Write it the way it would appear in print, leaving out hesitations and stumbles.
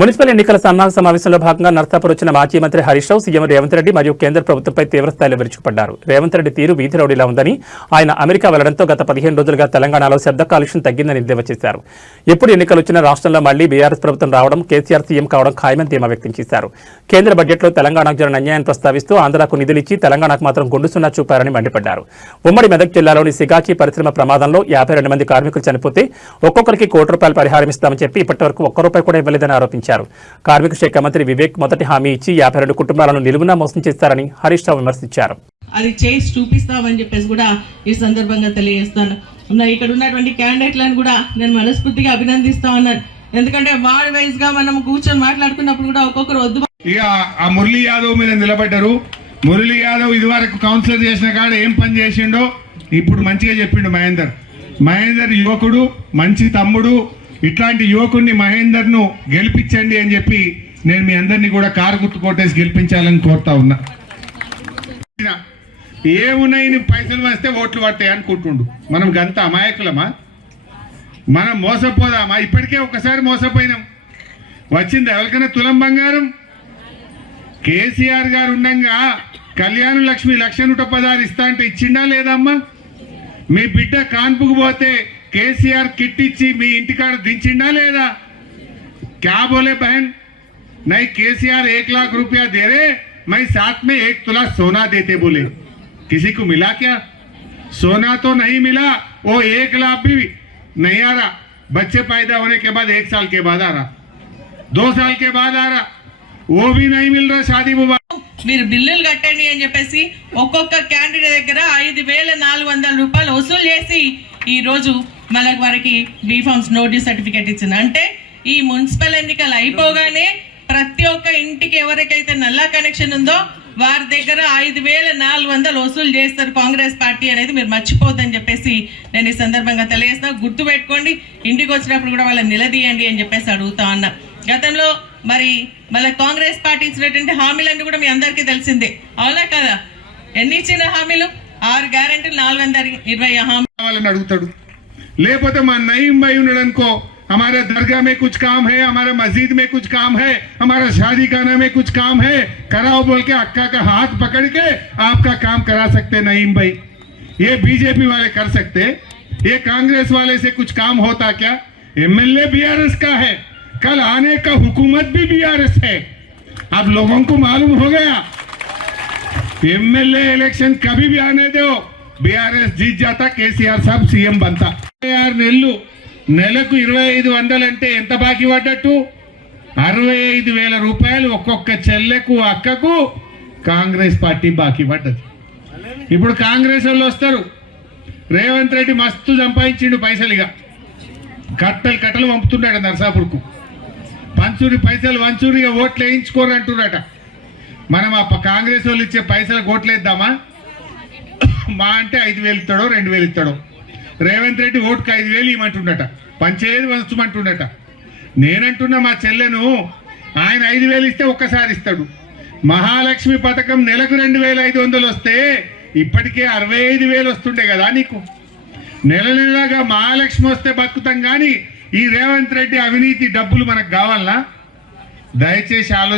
Municipal ఎన్నికల సన్నాహక సమావేశంలో భాగంగా నర్సాపూర్ వచ్చిన మాజీ మంత్రి హరీష్ రావు సీఎం రేవంత్ రెడ్డి మరియు కేంద్ర ప్రభుత్వంపై తీవ్రస్థాయిలో విరుచుకుపడ్డారు. రేవంత్ రెడ్డి తీరు వీధి రౌడీలా ఉందని, ఆయన అమెరికా వెళ్లడంతో గత 15 రోజులుగా తెలంగాణలో శబ్ద కాలుష్యం తగ్గిందని ఎద్దేవా చేశారు. ఎప్పుడు ఎన్నికలు వచ్చినా రాష్ట్రంలో మళ్లీ బీఆర్ఎస్ ప్రభుత్వం రావడం, కేసీఆర్ సీఎం కావడం ఖాయమని ధీమా వ్యక్తం చేశారు. కేంద్ర బడ్జెట్లో తెలంగాణకు జరిగిన అన్యాయాన్ని ప్రస్తావిస్తూ ఆంధ్రాకు నిధులిచ్చి తెలంగాణకు మాత్రం గుండు సున్నా చూపారని మండిపడ్డారు. ఉమ్మడి మెదక్ జిల్లాలోని సిగాచి పరిశ్రమ ప్రమాదంలో 52 మంది కార్మికులు చనిపోతే ఒక్కొక్కరికి ₹1 పరిహారం ఇస్తామని చెప్పి ఇప్పటివరకు ₹1 కూడా ఇవ్వలేదని ఆరోపించారు. కార్మిక శాఖ మంత్రి వివేక్ మొదటి హామీ ఇచ్చి 52 కుటుంబాలను నిలువునా మోసం చేశారని హరీష్ రావు విమర్శించారు. అది చేసి చూపిస్తామని చెప్పేసి కూడా ఈ సందర్భంగా తెలియజేస్తాను. ఇక్కడ ఉన్నటువంటి క్యాండిడేట్లను కూడా నేను మనస్ఫూర్తిగా అభినందిస్తా ఉన్నాను. ఎందుకంటే వార్డ్ వైజ్ గా మనం కూర్చొని మాట్లాడుకున్నప్పుడు కూడా ఒక్కొక్కరు వద్దు. ఇక ఆ మురళీ యాదవ్ మీద నిలబడ్డారు. మురళీ యాదవ్ ఇదివరకు కౌన్సిలర్ చేసిన కాడ ఏం పని చేసిండో ఇప్పుడు మంచిగా చెప్పిండు. మహేందర్ యువకుడు, మంచి తమ్ముడు. ఇట్లాంటి యువకుడిని మహేందర్ను గెలిపించండి అని చెప్పి నేను మీ అందరినీ కూడా కారు గుర్తు కొట్టేసి గెలిపించాలని కోరుతా ఉన్నా. ఏమున్నాయి పైసలు వస్తే ఓట్లు పడతాయి అనుకుంటుండు. మనం గంత అమాయకులమా? మనం మోసపోదామా? ఇప్పటికే ఒకసారి మోసపోయినాం. వచ్చింది ఎవరికైనా తులం బంగారం? కేసీఆర్ గారు ఉండగా కళ్యాణ లక్ష్మి 1,116 ఇస్తా అంటే ఇచ్చిండా లేదమ్మా? మీ బిడ్డ కాన్పుకు పోతే కేసీఆర్ కిట్ ఇచ్చి మీ ఇంటికాడ దించిండా లేదా? क्या बोले बहन? नहीं, केसीआर 1 लाख रुपया दे रहे, मैं साथ में 1 तोला सोना देते बोले. किसी को मिला क्या? सोना तो नहीं मिला. वो 1 लाख भी नहीं आ रहा. बच्चे पैदा होने के बाद 1 साल के बाद आ रहा, 2 साल के बाद आ रहा, वो भी नहीं मिल रहा. शादी मुबारक. మీరు బిల్లులు కట్టండి అని చెప్పేసి ఒక్కొక్క క్యాండిడేట్ దగ్గర 5,400 రూపాయలు వసూలు చేసి ఈ రోజు మనకు వారికి బీఫామ్స్ నోటీస్ సర్టిఫికేట్ ఇచ్చింది. అంటే ఈ మున్సిపల్ ఎన్నికలు అయిపోగానే ప్రతి ఒక్క ఇంటికి ఎవరికైతే నల్లా కనెక్షన్ ఉందో వారి దగ్గర 5,400 వసూలు చేస్తారు కాంగ్రెస్ పార్టీ అనేది మీరు మర్చిపోద్దని చెప్పేసి నేను ఈ సందర్భంగా తెలియజేస్తా. గుర్తు పెట్టుకోండి, ఇంటికి వచ్చినప్పుడు కూడా వాళ్ళని నిలదీయండి అని చెప్పేసి అడుగుతా ఉన్నా. గతంలో మరి మళ్ళీ కాంగ్రెస్ పార్టీ ఇచ్చినటువంటి హామీలన్నీ కూడా మీ అందరికీ తెలిసిందే, అవునా కదా? ఎన్ని ఇచ్చిన హామీలు? 6 గ్యారెంటీలు, 420 హామీలు అడుగుతాడు. లేకపోతే మా నయీం భాई ఉన్నాడు అనుకో, हमारे दरगाह में कुछ काम है, हमारे मस्जिद में कुछ काम है, हमारा शादी खाना में कुछ काम है, कराओ बोल के अक्का का हाथ पकड़ के आपका काम करा सकते नईम भाई. ये बीजेपी वाले कर सकते? ये कांग्रेस वाले से कुछ काम होता क्या? एमएलए बीआरएस का है, कल आने का हुकूमत भी बीआरएस है. अब लोगों को मालूम हो गया, एमएलए इलेक्शन कभी भी आने दो, बीआरएस जीत जाता, केसीआर साहब सीएम बनता. यार నెలకు 2,500 అంటే ఎంత బాకీ పడ్డట్టు? 65,000 రూపాయలు ఒక్కొక్క చెల్లెకు అక్కకు కాంగ్రెస్ పార్టీ బాకీ పడ్డది. ఇప్పుడు కాంగ్రెస్ వాళ్ళు వస్తారు, రేవంత్ రెడ్డి మస్తు సంపాదించిండు పైసలు, ఇక కట్టలు పంపుతున్నాడు నర్సాపూర్కు. పంచూరి పైసలు వంచూరి ఓట్లు వేయించుకోరు అంటున్నారట. మనం ఆ కాంగ్రెస్ వాళ్ళు ఇచ్చే పైసలు ఓట్లు వేద్దామా? మా అంటే 5,000 ఇస్తాడో 2,000 ఇస్తాడో. రేవంత్ రెడ్డి ఓటుకు 5,000 ఇవ్వమంటుండట, పంచేది వంచమంటుండట. నేనంటున్నా మా చెల్లెను, ఆయన 5,000 ఇస్తే ఒక్కసారి ఇస్తాడు. మహాలక్ష్మి పథకం నెలకు 2,500 వస్తే ఇప్పటికే 65,000 వస్తుండే కదా నీకు. నెలగా మహాలక్ష్మి వస్తే బతుకుతాం, కానీ ఈ రేవంత్ రెడ్డి అవినీతి డబ్బులు మనకు కావాలనా? దయచేసి ఆలోచన.